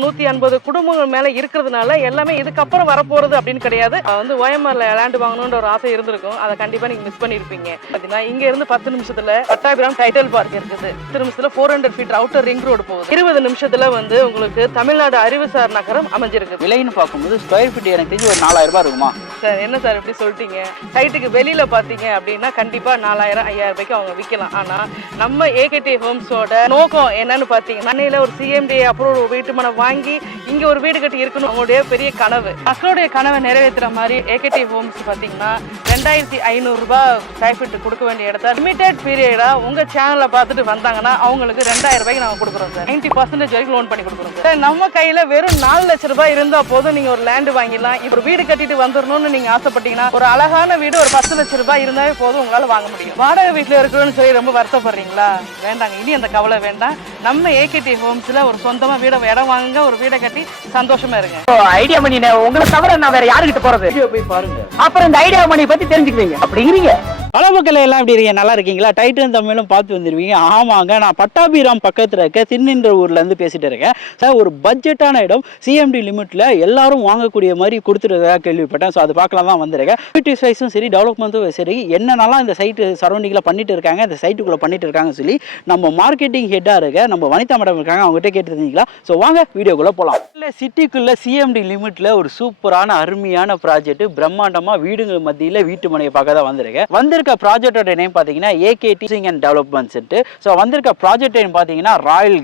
150 குடும்பங்கள் மேல இருக்கிறதுனால எல்லாமே இதுக்கப்புறம் வரப்போறது அப்படின்னு கிடையாது. ஓஎம்ஆர்ல லேண்ட் வாங்கணும்ன்ற ஒரு ஆசை இருந்திருக்கும். அதை கண்டிப்பா நீங்க மிஸ் பண்ணிருப்பீங்க. பாத்தீங்கன்னா இங்க இருந்து 10 நிமிஷத்துல பட்டாபிராம் டைட்டில் பார்க் இருக்குது. 10 நிமிஷத்துல 400 ஃபீட் அவுட்டர் ரிங் ரோடு போகுது. 20 நிமிஷத்துல உங்களுக்கு தமிழ்நாடு அறிவுசார் நகரம் அமைஞ்சிருக்கு. விலைன்னு பார்க்கும்போது ஸ்கொயர் ஃபீட் எனக்கு தெரிஞ்சு ஒரு 4000 ரூபாய் இருக்குமா சார்? என்ன சார் இப்படி சொல்லிட்டீங்க? சைட்டுக்கு வெளியில பாத்தீங்க அப்படின்னா கண்டிப்பா 4000 5000 ரூபாய்க்கு அவங்க விற்கலாம். ஆனா நம்ம ஏகேடி ஹோம்ஸோட நோக்கம் என்னன்னு பாத்தீங்கன்னா சென்னையில ஒரு சிஎம்டி அப்ரூவ் வீட்டு மனை வாங்கி இங்க ஒரு வீடு கட்டி இருக்கணும் அவங்களுடைய பெரிய கனவு. மக்களுடைய கனவை நிறைவேற்றுற மாதிரி ஏகேடி ஹோம்ஸ் பாத்தீங்கன்னா 2500 ரூபாய் ஸ்கொயர் ஃபீட் கொடுக்க வேண்டிய இடத்த லிமிடெட் பீரியடா உங்க சேனலை பார்த்துட்டு வந்தாங்கன்னா அவங்களுக்கு 2000 ரூபாய்க்கு நாங்க கொடுக்குறோம் சார். 90% வரைக்கும் லோன் பண்ணி கொடுக்குறோம் சார். நம்ம கையில வெறும் 4 லட்சம் ரூபாய் இருந்தா போதும் நீங்க ஒரு லேண்ட் வாங்கிடலாம். இப்ப வீடு கட்டிட்டு வந்துடணும்னு நீங்க ஆசைப்பட்டீங்கன்னா ஒரு அழகான வீடு ஒரு 10 லட்சம் ரூபாய் இருந்தாவே போதும் உங்களால வாங்க முடியும். வாடகை வீட்டுல இருக்கணும்னு சொல்லி ரொம்ப வருத்தப்படுறீங்களா? வேண்டாங்க, இனி அந்த கவலை வேண்டாம். நம்ம ஏகேடி ஹோம்ஸ்ல ஒரு சொந்தமா இடம் வாங்குங்க, ஒரு வீடை கட்டி சந்தோஷமா இருங்க. ஐடியா மணி உங்களை தவிர நான் வேற யாருக்கிட்ட போறது? போய் பாருங்க, அப்புறம் இந்த ஐடியா மணி பத்தி தெரிஞ்சுக்குவீங்க. அப்படிங்கிறீங்க. ஹலோ மக்கள், எல்லாம் எப்படி இருக்கீங்க? நல்லா இருக்கீங்களா? டைட்டன் தமிழும் பார்த்து வந்துருவீங்க. ஆமாங்க, நான் பட்டாபிராம் பக்கத்தில் இருக்க சின்னின்ற ஊர்ல இருந்து பேசிட்டு இருக்கேன் சார். ஒரு பட்ஜெட்டான இடம், சிஎம்டி லிமிட்ல எல்லாரும் வாங்கக்கூடிய மாதிரி கொடுத்துருக்கா கேள்விப்பட்டேன். ஸோ அது பார்க்கலாம் தான் வந்திருக்கேன். பியூட்டி சைஸும் சரி, டெவலப்மெண்ட்டும் சரி, என்னென்னலாம் இந்த சைட்டு சரௌண்டிங்கில் பண்ணிட்டு இருக்காங்க, இந்த சைட்டுக்குள்ளே பண்ணிட்டு இருக்காங்கன்னு சொல்லி நம்ம மார்க்கெட்டிங் ஹெட்டாக இருக்க நம்ம வனிதா மேடம் இருக்காங்க, அவங்ககிட்ட கேட்டு தெரிஞ்சுக்கலாம். ஸோ வாங்க வீடியோக்குள்ளே போகலாம். இல்லை, சிட்டிக்குள்ளே சிஎம்டி லிமிட்ல ஒரு சூப்பரான அருமையான ப்ராஜெக்ட், பிரம்மாண்டமாக வீடுங்க மத்தியில் வீட்டு மனையை பார்க்க தான் வந்திருக்க ப்ராஜெக்டோட நேம் பார்த்தீங்கன்னா AKD housing and development centre. So வந்திருக்க ப்ராஜெக்ட் நேம் பார்த்தீங்கன்னா ராயல்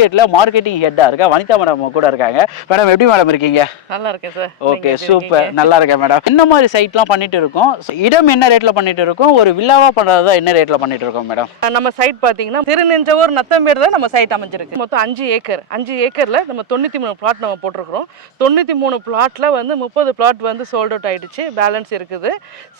கேட்ல மார்க்கெட்டிங் ஹெட்டா இருக்க வனிதா மேடம் கூட இருக்காங்க. மேடம் எப்படி மேடம் இருக்கீங்க? நல்லா இருக்கேன் சார். ஓகே, சூப்பர், நல்லா இருக்கேன் மேடம். என்ன மாதிரி சைட்லாம் பண்ணிட்டு இருக்கோம்? இடம் என்ன ரேட்ல பண்ணிட்டு இருக்கோம்? ஒரு வில்லாவா பண்றதா என்ன ரேட்ல பண்ணிட்டு இருக்கோம் மேடம்? நம்ம சைட் பார்த்தீங்கன்னா திருநெஞ்சவூர் நத்தம்பேடு தான் நம்ம சைட் அமைஞ்சிருக்கு. மொத்தம் 5 ஏக்கர். 5 ஏக்கர்ல நம்ம 93 பிளாட் நம்ம போட்டிருக்கிறோம். 93 பிளாட்ல 30 பிளாட் சோல்ட் அவுட் ஆயிடுச்சு, பேலன்ஸ் இருக்குது.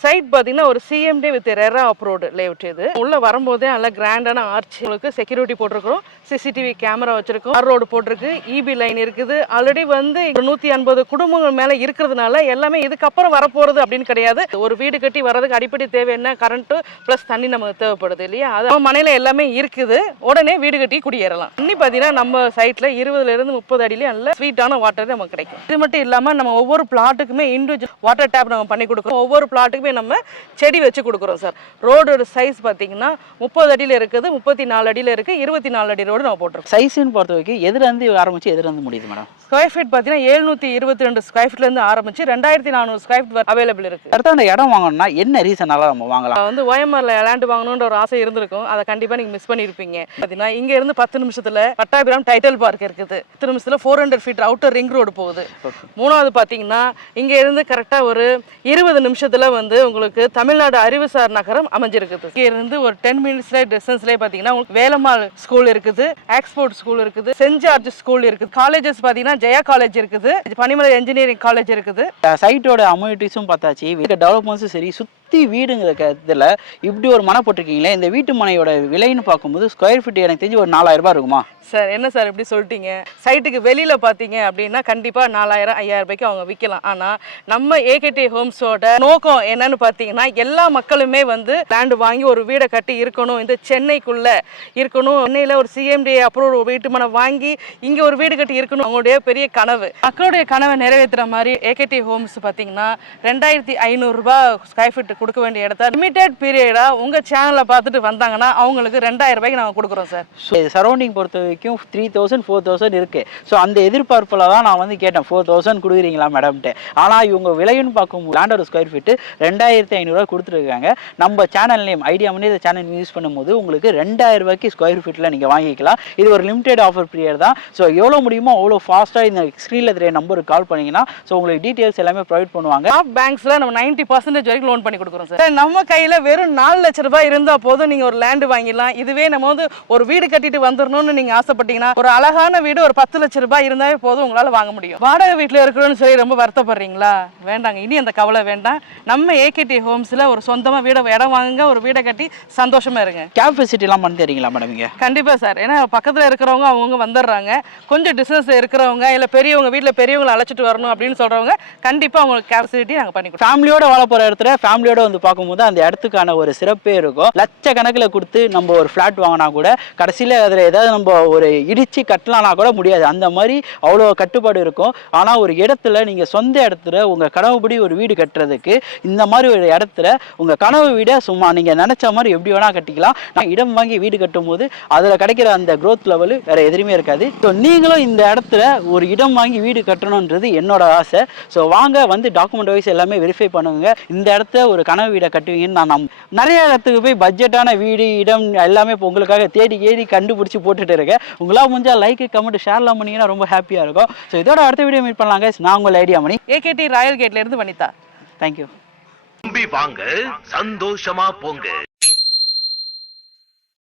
சைட் பார்த்தீங்கன்னா ஒரு CMD with RERA abroad layout. இது உள்ள வரும்போதே நல்ல கிராண்டான ஆர்ச், உங்களுக்கு செக்யூரிட்டி போட்டிருக்கிறோம், சிசிடிவி கேமரா வச்சிருக்கோம், ரோடு போட்டிருக்கு, இபி லைன் இருக்குது. ஆல்ரெடி 150 குடும்பங்கள் மேல இருக்கிறதுனால எல்லாமே இதுக்கப்புறம் வரப்போறது அப்படின்னு கிடையாது. ஒரு வீடு கட்டி வர்றதுக்கு அடிப்படை தேவை என்ன? கரண்ட் பிளஸ் தண்ணி நமக்கு தேவைப்படுது இல்லையா? அது மனையில எல்லாமே இருக்குது. உடனே வீடு கட்டி குடியேறலாம். தண்ணி பார்த்தீங்கன்னா நம்ம சைட்ல 20 இருந்து 30 அடியிலே நல்ல ஸ்வீட்டான வாட்டர் நமக்கு கிடைக்கும். இது மட்டும் இல்லாம நம்ம ஒவ்வொரு பிளாட்டுக்குமே இண்டிவிஜுவல் வாட்டர் டேப் நம்ம பண்ணி கொடுக்குறோம். ஒவ்வொரு பிளாட்டுக்குமே நம்ம செடி வச்சு கொடுக்குறோம் சார். ரோடோட சைஸ் பார்த்தீங்கன்னா 30 அடியில் இருக்குது, 34 அடியில் இருக்குது, 24 அடி ரோடு நம்ம போட்டிருக்கோம். சைஸ்ன்னு பொறுத்த வரைக்கும் எதுலேருந்து ஆரம்பிச்சு எதுலேருந்து முடியுது மேடம்? ஸ்கொயர் ஃபீட் பார்த்தீங்கன்னா 722 ஸ்கொயர் ஃபீட்லேருந்து ஆரம்பிச்சு 2400 ஸ்கொயர் ஃபீட் அவைலபிள் இருக்குது. அடுத்த அந்த இடம் வாங்கணும்னா என்ன ரீசனால நம்ம வாங்கலாம்? ஓஎம்ஆர்ல லேண்ட் வாங்கணுன்ற ஒரு ஆசை இருந்திருக்கும். அதை கண்டிப்பாக நீங்கள் மிஸ் பண்ணியிருப்பீங்க. பார்த்தீங்கன்னா இங்க இருந்து 10 நிமிஷத்துல பட்டாபிராம் டைட்டில் பார்க் இருக்குது. 10 நிமிஷத்துல 400 ஃபீட் அவுட்டர் ரிங் ரோடு போகுது. மூணாவது பார்த்தீங்கன்னா இங்க இருந்து கரெக்டாக ஒரு 20 நிமிஷத்துல உங்களுக்கு தமிழ்நாடு அறிவுசார் நகரம் அமைஞ்சிருக்குது. இங்க இருந்து ஒரு 10 மினிட்ஸ்ல டிஸ்டன்ஸ்லேயே பார்த்தீங்கன்னா வேலம்மாள் ஸ்கூல் இருக்குது, ஆக்ஸ்போர்ட் ஸ்கூல் இருக்குது, சென்ட் ஜார்ஜ் ஸ்கூல் இருக்குது, காலேஜஸ் பார்த்தீங்கன்னா ஜெயா காலேஜ் இருக்குது, பனிமலை இன்ஜினியரிங் காலேஜ் இருக்குது. சைட்டோட அம்யூனிட்டிஸும் பார்த்தாச்சு, டெவலப்மெண்ட்ஸும் சரி, சுற்றி வீடுங்கிற இதில் இப்படி ஒரு மனை போட்டிருக்கீங்களே, இந்த வீட்டு மனையோட விலைன்னு பார்க்கும்போது ஸ்கொயர் ஃபீட் எனக்கு தெரிஞ்சு ஒரு 4000 ரூபாய் இருக்குமா சார்? என்ன சார் இப்படி சொல்லிட்டீங்க? சைட்டுக்கு வெளியில பார்த்தீங்க அப்படின்னா கண்டிப்பா 4000 5000 ரூபாய்க்கு அவங்க விற்கலாம். ஆனா நம்ம ஏகேடி ஹோம்ஸோட நோக்கம் என்னன்னு பார்த்தீங்கன்னா எல்லா மக்களுமே லேண்ட் வாங்கி ஒரு வீடை கட்டி இருக்கணும், இந்த சென்னைக்குள்ள இருக்கணும், சென்னையில ஒரு சிஎம்டி அப்ரூவ் வீட்டு மனை வாங்கி இங்க ஒரு வீடு கட்டி இருக்கணும், அவங்களுடைய பெரிய கனவு. மக்களுடைய கனவை நிறைவேற்றுற மாதிரி ஏகேடி ஹோம்ஸ் பார்த்தீங்கன்னா 2500 ரூபாய் ஸ்கொயர் ஃபீட் கொடுக்க வேண்டிய இடத்த லிமிடெட் பீரியடா உங்க சேனலை பார்த்துட்டு வந்தாங்கன்னா அவங்களுக்கு 2000 ரூபாய்க்கு நாங்கள் கொடுக்குறோம் சார். சரௌண்டிங் பொறுத்த 3000 4000 இருக்கு. ஸோ அந்த எதிர்பார்ப்பில் தான் நான் கேட்டேன் 4000 கொடுக்குறீங்களா மேடம்ட்டு. ஆனால் இவங்க விலைன்னு பார்க்கும்போது லேண்டோட ஸ்கொயர் ஃபீட்டு 2500 கொடுத்துருக்காங்க. நம்ம சேனல் நேம் ஐடியா பண்ணி இந்த சேனல் யூஸ் பண்ணும்போது உங்களுக்கு 2000 ரூபாய்க்கு ஸ்கொயர் ஃபீட்டில் நீங்கள் வாங்கிக்கலாம். இது ஒரு லிமிடெட் ஆஃபர் பீரியட் தான். ஸோ எவ்வளோ முடியுமோ அவ்வளோ ஃபாஸ்ட்டாக இந்த ஸ்க்ரீனில் தெரிய நம்பருக்கு கால் பண்ணிங்கன்னா ஸோ உங்களுக்கு டீட்டெயில்ஸ் எல்லாமே ப்ரொவைட் பண்ணுவாங்க. பேங்க்ஸில் நம்ம 90% வரைக்கும் லோன் பண்ணி கொடுக்குறோம் சார். நம்ம கையில் வெறும் 4 லட்சம் ரூபாய் இருந்தால் போதும் நீங்கள் ஒரு லேண்டு வாங்கிடலாம். இதுவே நம்ம ஒரு வீடு கட்டிட்டு வந்துடணும்னு நீங்கள் ஆசைப்பட்டீங்கன்னா ஒரு அழகான வீடு ஒரு 10 லட்சம் ரூபாய் இருந்தாவே போதும் உங்களால வாங்க முடியும். வாடகை வீட்டுல இருக்கணும்னு சொல்லி ரொம்ப வருத்தப்படுறீங்களா? வேண்டாங்க, இனி அந்த கவலை வேண்டாம். நம்ம ஏகேடி ஹோம்ஸ்ல ஒரு சொந்தமா இடம் வாங்குங்க, ஒரு வீடை கட்டி சந்தோஷமா இருங்க. கேப் ஃபெசிலிட்டி எல்லாம் பண்ணி தரீங்களா மேடம்? இங்க கண்டிப்பா சார். ஏன்னா பக்கத்துல இருக்கிறவங்க அவங்க வந்துடுறாங்க, கொஞ்சம் டிஸ்டன்ஸ் இருக்கிறவங்க இல்ல பெரியவங்க வீட்டுல பெரியவங்களை அழைச்சிட்டு வரணும் அப்படின்னு சொல்றவங்க கண்டிப்பா உங்களுக்கு கேப் ஃபெசிலிட்டி நாங்க பண்ணி கொடுப்போம். ஃபேமிலியோட வாழ போற இடத்துல ஃபேமிலியோட வந்து பார்க்கும்போது அந்த இடத்துக்கான ஒரு சிறப்பே இருக்கும். லட்சக்கணக்கில் கொடுத்து நம்ம ஒரு ஃப்ளாட் வாங்கினா கூட கடைசியில் அதில் ஏதாவது நம்ம ஒரு இடித்து கட்டலாம்னா கூட முடியாது. அந்த மாதிரி அவ்வளோ கட்டுப்பாடு இருக்கும். ஆனால் ஒரு இடத்துல நீங்கள் சொந்த இடத்துல உங்கள் கனவுபடி ஒரு வீடு கட்டுறதுக்கு இந்த மாதிரி ஒரு இடத்துல உங்கள் கனவு வீடை சும்மா நீங்கள் நினச்ச மாதிரி எப்படி வேணால் கட்டிக்கலாம். நான் இடம் வாங்கி வீடு கட்டும் போது அதில் கிடைக்கிற அந்த க்ரோத் லெவலு வேறு எதுவுமே இருக்காது. ஸோ நீங்களும் இந்த இடத்துல ஒரு இடம் வாங்கி வீடு கட்டணுன்றது என்னோட ஆசை. ஸோ வாங்க வந்து டாக்குமெண்ட் வைஸ் எல்லாமே வெரிஃபை பண்ணுங்க. இந்த இடத்துல ஒரு கனவு வீடை கட்டுவீங்கன்னு நான் நிறைய இடத்துக்கு போய் பட்ஜெட்டான வீடு இடம் எல்லாமே இப்போ உங்களுக்காக தேடி கண்டுபிடிச்சி போட்டுட்டு இருக்கேன். உங்களால் முடிஞ்சால் லைக் கமெண்ட் ஷேர்லாம் பண்ணிங்கன்னா ரொம்ப ஹாப்பியாக இருக்கும். ஸோ இதோட அடுத்த வீடியோ மீட் பண்ணலாங்க. நான் உங்கள் ஐடியா மணி, ஏகேடி ராயல் கேட்ல இருந்து வனிதா. தேங்க்யூ. வாங்க சந்தோஷமா போங்க.